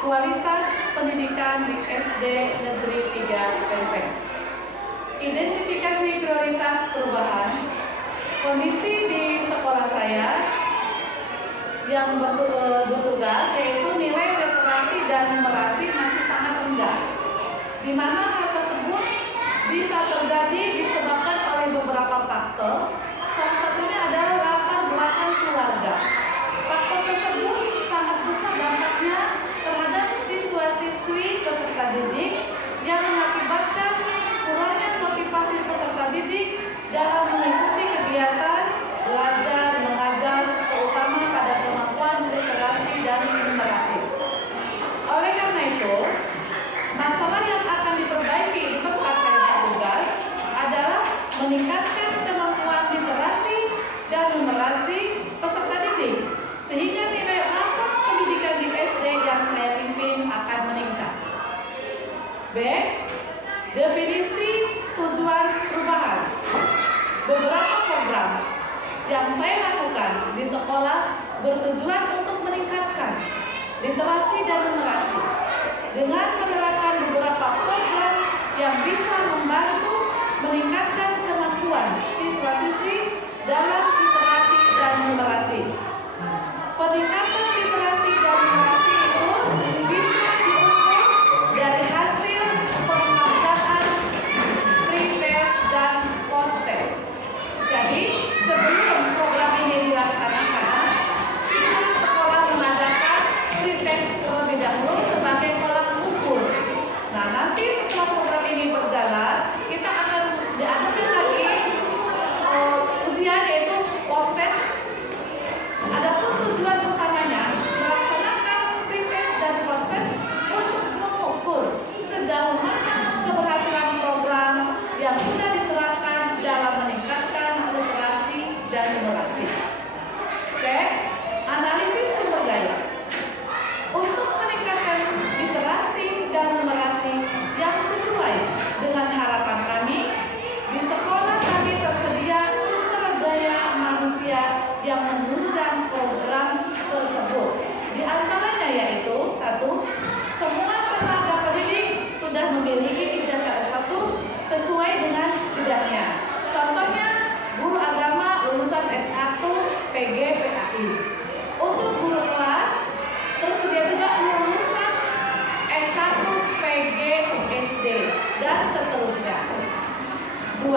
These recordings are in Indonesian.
kualitas pendidikan di SD Negeri 3 Pempek. Identifikasi prioritas perubahan, kondisi di sekolah saya yang bertugas yaitu nilai literasi dan numerasi masih sangat rendah, di mana hal tersebut bisa terjadi disebabkan oleh beberapa faktor. Salah satunya adalah latar belakang keluarga. Faktor tersebut sangat besar dampaknya terhadap siswa-siswi peserta didik yang mengakibatkan kurangnya motivasi peserta didik dalam mengikuti kegiatan belajar mengajar, terutama pada kemampuan literasi dan numerasi. Oleh karena itu, masalah yang akan diperbaiki di tempat saya bertugas adalah meningkatkan kemampuan literasi dan numerasi peserta didik, sehingga nilai rapor pendidikan di SD yang saya pimpin akan meningkat. B. Definisi tujuan perubahan. Beberapa program yang saya lakukan di sekolah bertujuan untuk meningkatkan literasi dan numerasi dengan menerapkan beberapa program yang bisa membantu meningkatkan kemampuan siswa-siswi dalam literasi dan numerasi. Peningkatan literasi dan numerasi itu bisa diukur dari hasil pengerjaan pre-test dan post-test. Jadi, sebelum program ini dilaksanakan, pihak sekolah mengadakan pre-test terlebih dahulu sebagai tolak ukur. Nah, nanti setelah program ini berjalan, kita akan diadakan lagi ujian yaitu post-test. Adapun tujuan utamanya melaksanakan pre-test dan post-test untuk mengukur sejauh mana keberhasilan program yang sudah diterapkan dalam meningkatkan literasi dan numerasi. C. Analisis sumber daya. Untuk meningkatkan literasi dan numerasi yang sesuai dengan harapan kami, di sekolah kami tersedia sumber daya manusia yang menunjang program tersebut. Di antaranya yaitu 1. Semua tenaga pendidik sudah memiliki ijazah S1 sesuai dengan bidangnya. Contohnya, guru agama lulusan S1 PG PAI. Untuk guru kelas, tersedia juga lulusan S1 PG SD dan seterusnya. 2.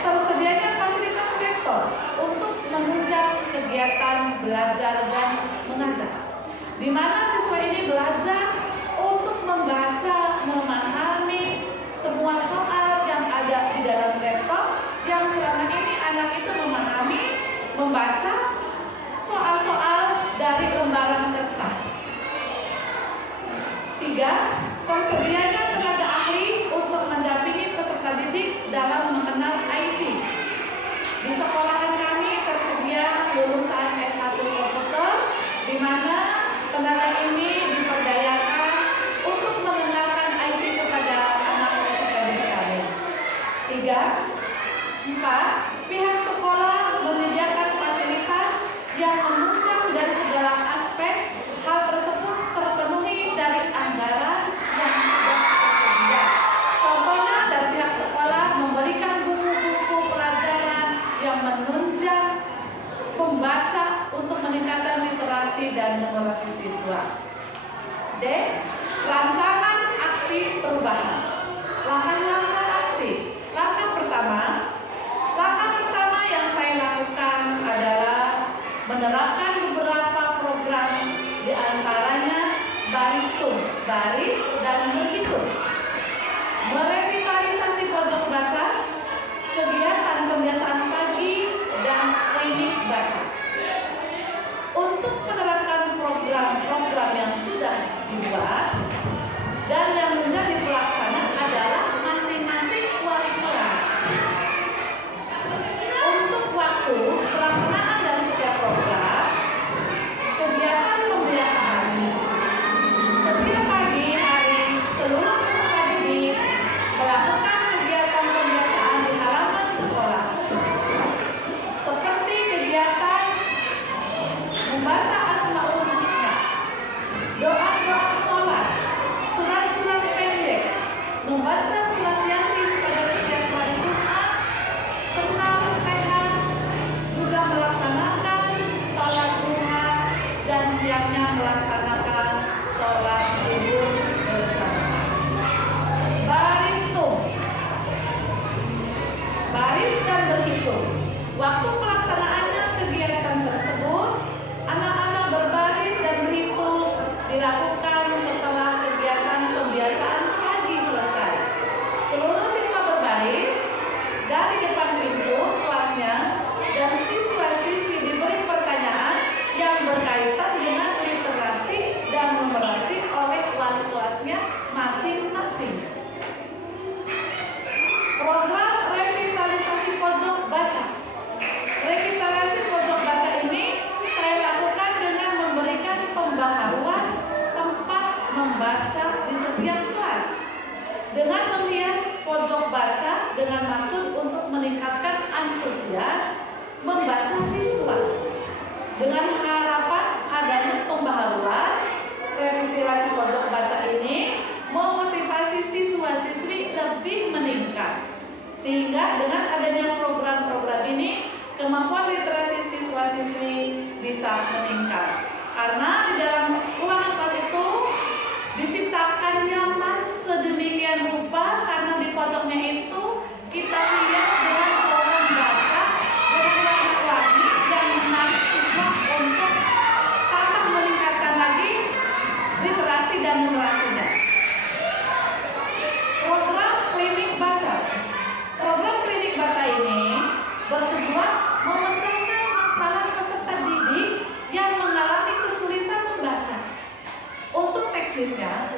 Tersedianya fasilitas rektor untuk menunjang kegiatan belajar dan mengajar, di mana siswa ini belajar untuk membaca, memahami semua soal yang ada di dalam laptop yang selama ini anak itu memahami, membaca soal-soal dari lembaran kertas. 3. Tersedianya tenaga ahli untuk mendampingi peserta didik dalam mengenal IT. Di sekolahan kami tersedia lulusan S1 komputer, di mana tenaga ini diperdayakan untuk mengenalkan IT kepada anak peserta didik kami. 4. Pihak sekolah menyediakan fasilitas yang menunjang dari segala aspek. Hal tersebut terpenuhi dari anggaran yang sudah baca di setiap kelas dengan menghias pojok baca dengan maksud untuk meningkatkan antusias membaca siswa dengan harapan adanya pembaharuan. Revitalisasi pojok baca ini memotivasi siswa-siswi lebih meningkat, sehingga dengan adanya program-program ini kemampuan literasi siswa-siswi bisa meningkat. Karena di dalam ruangan kelas itu diciptakan nyaman sedemikian rupa, karena di pojoknya itu kita hias dengan program baca dengan warna-warni yang menarik siswa untuk tambah meningkatkan lagi literasi dan numerasinya. Program klinik baca. Program klinik baca ini bertujuan memecahkan masalah peserta didik yang mengalami kesulitan membaca. Untuk teknisnya,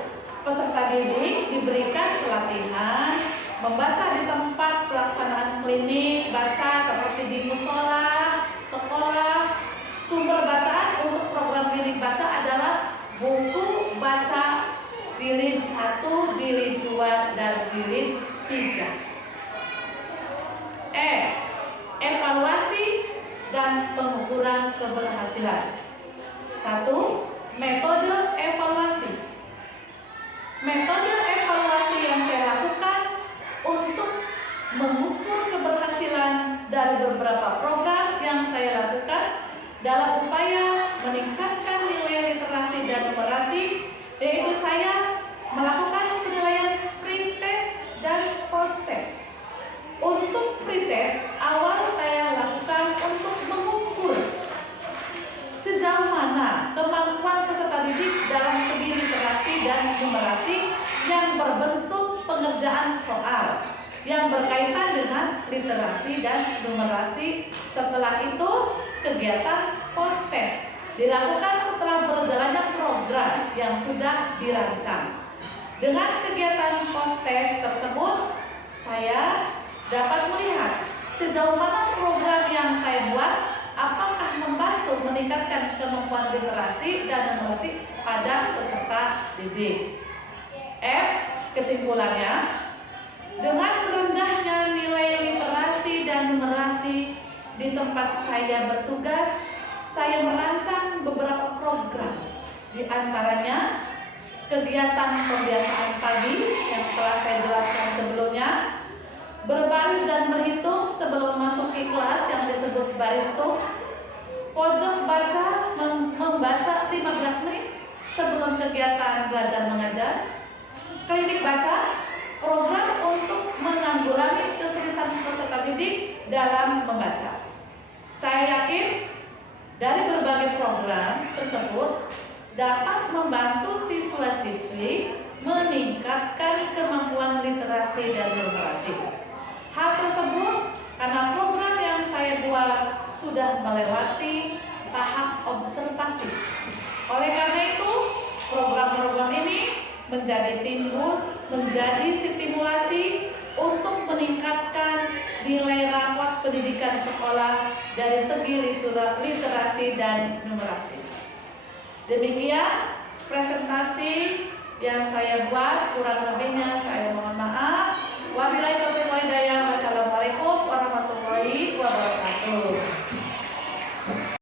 peserta didik diberikan pelatihan membaca di tempat pelaksanaan klinik baca seperti di musola, sekolah. Sumber bacaan untuk program klinik baca adalah buku baca jilid 1, jilid 2, dan jilid 3. Evaluasi dan pengukuran keberhasilan. 1. Metode evaluasi. Metode evaluasi yang saya lakukan untuk mengukur keberhasilan dari beberapa program yang saya lakukan dalam upaya meningkatkan nilai literasi dan numerasi, yaitu saya melakukan penilaian pre-test dan post-test. Untuk pre-test, awal saya lakukan untuk mengukur sejauh mana kemampuan peserta didik dalam segi literasi dan numerasi yang berbentuk pengerjaan soal yang berkaitan dengan literasi dan numerasi. Setelah itu, kegiatan post-test dilakukan setelah berjalannya program yang sudah dirancang. Dengan kegiatan post-test tersebut, saya dapat melihat sejauh mana program yang saya buat apakah membantu meningkatkan kemampuan literasi dan numerasi pada peserta didik. Kesimpulannya, dengan rendahnya nilai literasi dan numerasi di tempat saya bertugas, saya merancang beberapa program. Di antaranya kegiatan pembiasaan pagi yang telah saya jelaskan sebelumnya, berbaris dan berhitung sebelum masuk ke kelas yang disebut baristum, pojok baca membaca 15 menit sebelum kegiatan belajar mengajar, klinik baca, program untuk menanggulangi kesulitan peserta didik dalam membaca. Saya yakin dari berbagai program tersebut dapat membantu siswa-siswi meningkatkan kemampuan literasi dan numerasi. Hal tersebut karena program yang saya buat sudah melewati tahap observasi. Oleh karena itu, program-program ini menjadi stimulasi untuk meningkatkan nilai rapot pendidikan sekolah dari segi literasi dan numerasi. Demikian presentasi yang saya buat, kurang lebihnya saya mohon maaf.